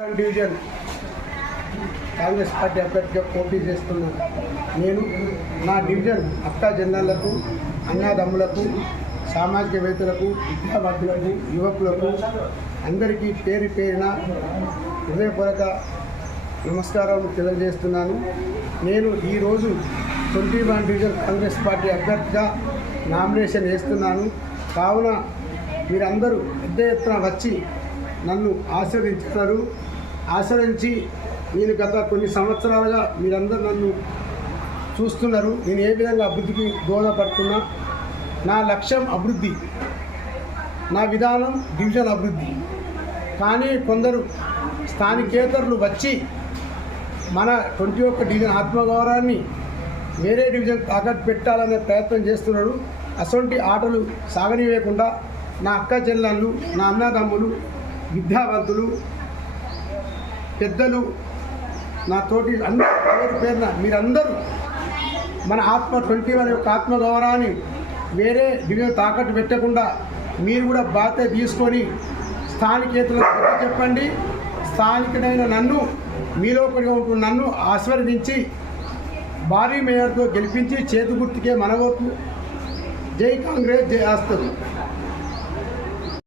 Division Congress party అభ్యర్థిగా పోటీ చేస్తున్నాను. నేను నా డివిజన్ అక్కా జిల్లాలకు, అన్నాదమ్ములకు, సామాజికవేత్తలకు, విద్యార్థులకు, యువకులకు అందరికీ పేరు పేరున హృదయపూర్వక నమస్కారాలు తెలియజేస్తున్నాను. నేను ఈరోజు 21 డివిజన్ కాంగ్రెస్ పార్టీ అభ్యర్థిగా నామినేషన్ వేస్తున్నాను. కావున మీరందరూ పెద్ద ఎత్తున వచ్చి నన్ను ఆశ్రయించి నేను గత కొన్ని సంవత్సరాలుగా మీరందరూ నన్ను చూస్తున్నారు. నేను ఏ విధంగా అభివృద్ధికి దోహదపడుతున్నా. నా లక్ష్యం అభివృద్ధి, నా విధానం డివిజన్ అభివృద్ధి. కానీ కొందరు స్థానికేతరులు వచ్చి మన 21 డివిజన్ ఆత్మగౌరవాన్ని వేరే డివిజన్ తాకట్టు పెట్టాలనే ప్రయత్నం చేస్తున్నాడు. అటువంటి ఆటలు సాగనివేయకుండా నా అక్క చెల్లెళ్ళు, నా అన్నదమ్ములు, విద్యావంతులు, పెద్దలు, నా తోటి అందరూ పేరు పేరున మీరందరూ మన 21 యొక్క ఆత్మగౌరవాన్ని వేరే డివిజన్ తాకట్టు పెట్టకుండా మీరు కూడా బాధ్యత తీసుకొని స్థానికేతలకు చెప్పండి. స్థానికుడైన నన్ను, మీలో ఒకటిగా ఉంటున్న నన్ను ఆశీర్వదించి భారీ మేయర్తో గెలిపించి చేతి గుర్తుకే మన ఓట్లు. జై కాంగ్రెస్, జై ఆస్తు.